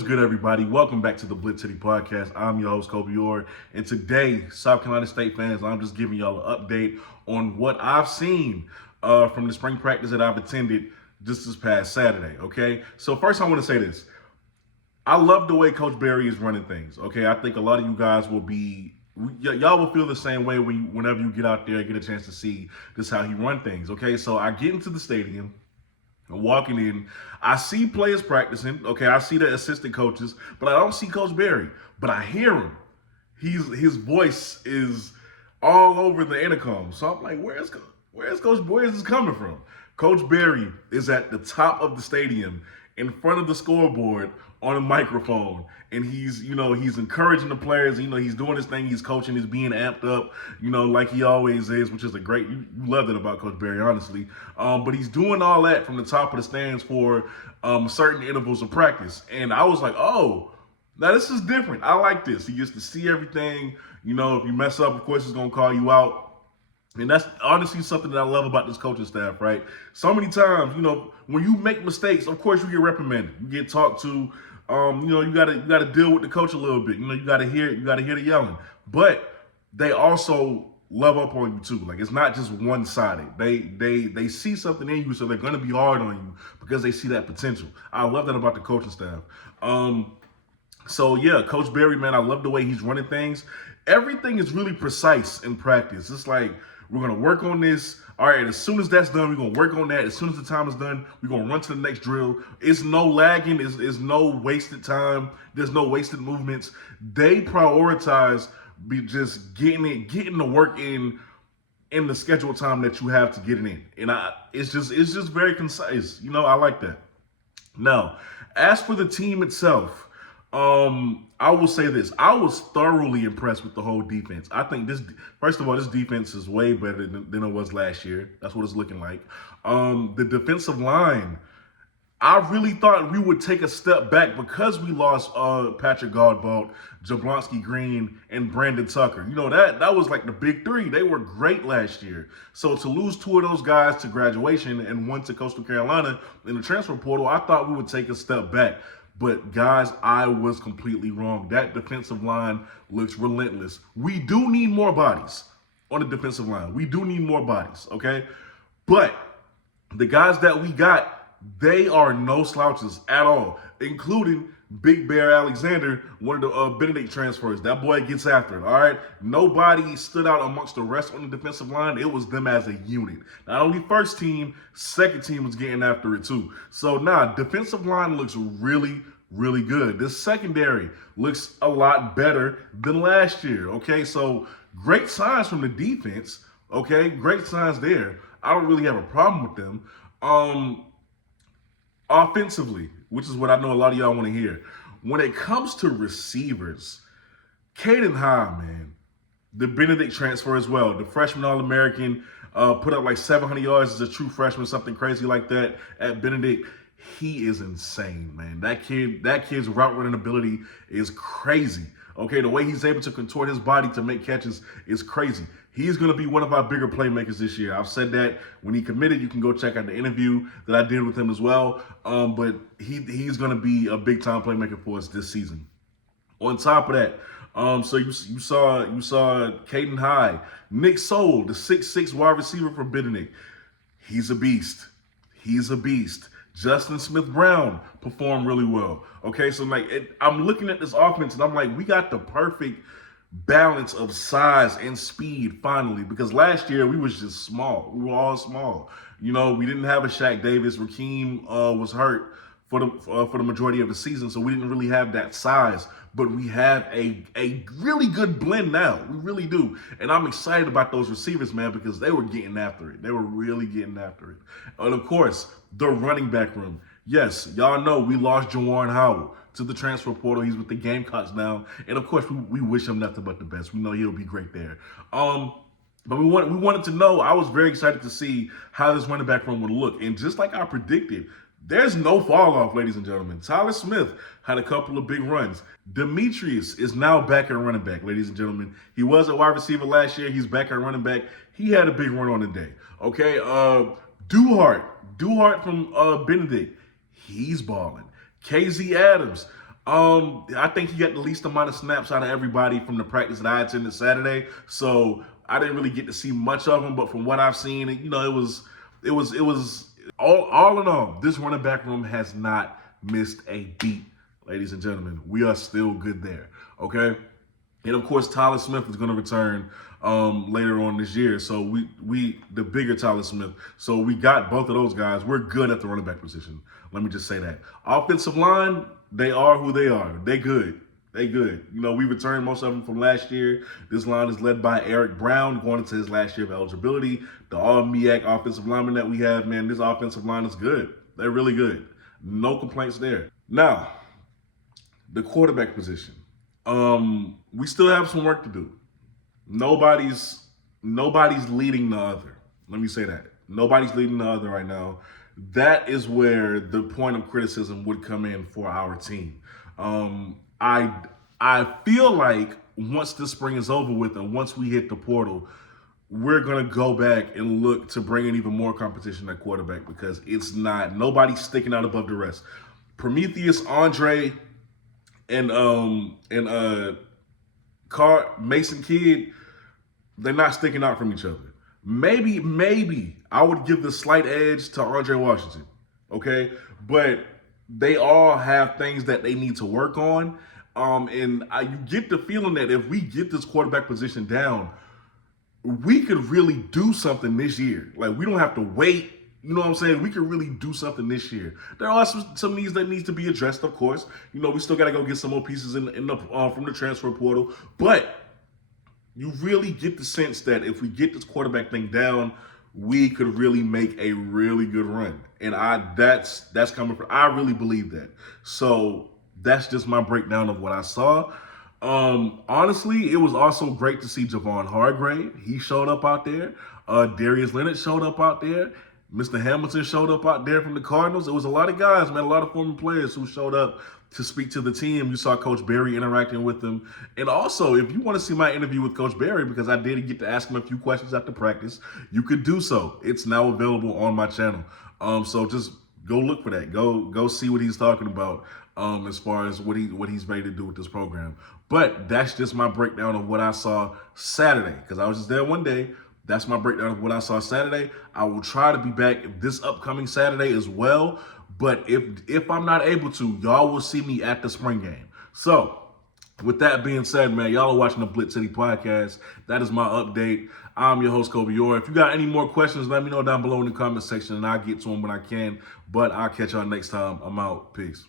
is good, everybody? Welcome back to the BlitzCity Podcast. I'm your host, Kobe Orr, and today, South Carolina State fans, I'm just giving y'all an update on what I've seen from the spring practice that I've attended just this past Saturday, okay? So first, I want to say this. I love the way Coach Berry is running things, okay? I think a lot of you guys y'all will feel the same way whenever you get out there and get a chance to see just how he run things, okay? So I get into the stadium. Walking in, I see players practicing. Okay, I see the assistant coaches, but I don't see Coach Berry. But I hear him. His voice is all over the intercom. So I'm like, where's Coach? Where is this coming from? Coach Berry is at the top of the stadium, in front of the scoreboard, on a microphone, and he's encouraging the players. He's doing his thing. He's coaching. He's being amped up. Like he always is, which is a great. You love it about Coach Berry, honestly. But he's doing all that from the top of the stands for certain intervals of practice, and I was like, oh, now this is different. I like this. He gets to see everything. If you mess up, of course, he's gonna call you out. And that's honestly something that I love about this coaching staff, right? So many times, when you make mistakes, of course you get reprimanded. You get talked to. You gotta deal with the coach a little bit. You gotta hear the yelling. But they also love up on you too. Like, it's not just one-sided. They see something in you, so they're gonna be hard on you because they see that potential. I love that about the coaching staff. So yeah, Coach Berry, man, I love the way he's running things. Everything is really precise in practice. It's like, we're gonna work on this. All right, as soon as that's done, we're going to work on that. As soon as the time is done, we're going to run to the next drill. It's no lagging. It's no wasted time. There's no wasted movements. They prioritize just getting the work in the scheduled time that you have to get it in. And it's just very concise. I like that. Now, as for the team itself, I will say this. I was thoroughly impressed with the whole defense. I think first of all, this defense is way better than it was last year. That's what it's looking like. The defensive line, I really thought we would take a step back because we lost Patrick Godbolt, Jablonski Green, and Brandon Tucker. That was like the big three. They were great last year. So to lose two of those guys to graduation and one to Coastal Carolina in the transfer portal, I thought we would take a step back. But guys, I was completely wrong. That defensive line looks relentless. We do need more bodies on the defensive line. We do need more bodies, okay? But the guys that we got, they are no slouches at all, including Big Bear Alexander, one of the Benedict transfers. That boy gets after it, all right? Nobody stood out amongst the rest on the defensive line. It was them as a unit. Not only first team, second team was getting after it too. So defensive line looks really, really good. This secondary looks a lot better than last year, okay? So great signs from the defense, okay? Great signs there. I don't really have a problem with them. Offensively, which is what I know a lot of y'all want to hear. When it comes to receivers, Caden High, man, the Benedict transfer as well, the freshman All-American, put up like 700 yards as a true freshman, something crazy like that at Benedict. He is insane, man. That kid's route running ability is crazy. Okay, the way he's able to contort his body to make catches is crazy. He's going to be one of our bigger playmakers this year. I've said that when he committed. You can go check out the interview that I did with him as well. But he's going to be a big-time playmaker for us this season. On top of that, so you saw Caden High, Nick Soul, the 6'6" wide receiver from Benedict. He's a beast. Justin Smith-Brown performed really well. Okay, so I'm looking at this offense and I'm like, we got the perfect balance of size and speed finally, because last year we was just small. We were all small. We didn't have a Shaq Davis. Rakeem was hurt for the majority of the season, so we didn't really have that size. But we have a really good blend now. We really do. And I'm excited about those receivers, man, because they were getting after it. They were really getting after it. And of course, the running back room. Yes, y'all know we lost Jawan Howell to the transfer portal. He's with the Gamecocks now. And of course, we wish him nothing but the best. We know he'll be great there. But we wanted to know, I was very excited to see how this running back room would look. And just like I predicted, there's no fall off, ladies and gentlemen. Tyler Smith had a couple of big runs. Demetrius is now back at running back, ladies and gentlemen. He was a wide receiver last year. He's back at running back. He had a big run on the day. Okay, Duhart from Benedict, he's balling. KZ Adams, I think he got the least amount of snaps out of everybody from the practice that I attended Saturday. So I didn't really get to see much of him, but from what I've seen, it was all in all, this running back room has not missed a beat, ladies and gentlemen. We are still good there. Okay. And of course, Tyler Smith is going to return later on this year. So we the bigger Tyler Smith. So we got both of those guys. We're good at the running back position. Let me just say that. Offensive line, they are who they are. They good. They good. We returned most of them from last year. This line is led by Eric Brown going into his last year of eligibility. The all-MEAC offensive lineman that we have, man, this offensive line is good. They're really good. No complaints there. Now, the quarterback position. We still have some work to do. Nobody's leading the other. Let me say that. Nobody's leading the other right now. That is where the point of criticism would come in for our team. I feel like once this spring is over with and once we hit the portal, we're going to go back and look to bring in even more competition at quarterback because nobody's sticking out above the rest. Prometheus, Andre, and Mason Kidd, they're not sticking out from each other. Maybe I would give the slight edge to Andre Washington, okay? But they all have things that they need to work on. You get the feeling that if we get this quarterback position down, we could really do something this year. Like, we don't have to wait. You know what I'm saying? We could really do something this year. There are some needs that needs to be addressed, of course. We still got to go get some more pieces from the transfer portal. But you really get the sense that if we get this quarterback thing down, we could really make a really good run. And that's coming from, I really believe that. So that's just my breakdown of what I saw. Honestly, it was also great to see Javon Hargrave. He showed up out there. Darius Leonard showed up out there. Mr. Hamilton showed up out there from the Cardinals. It was a lot of guys, man, a lot of former players who showed up to speak to the team. You saw Coach Berry interacting with them. And also, if you want to see my interview with Coach Berry, because I did get to ask him a few questions after practice, you could do so. It's now available on my channel. So just go look for that. Go see what he's talking about as far as what he's ready to do with this program. But that's just my breakdown of what I saw Saturday, because I was just there one day. That's my breakdown of what I saw Saturday. I will try to be back this upcoming Saturday as well. But if I'm not able to, y'all will see me at the spring game. So with that being said, man, y'all are watching the BlitzCity Podcast. That is my update. I'm your host, Kobe Orr. If you got any more questions, let me know down below in the comment section and I'll get to them when I can. But I'll catch y'all next time. I'm out. Peace.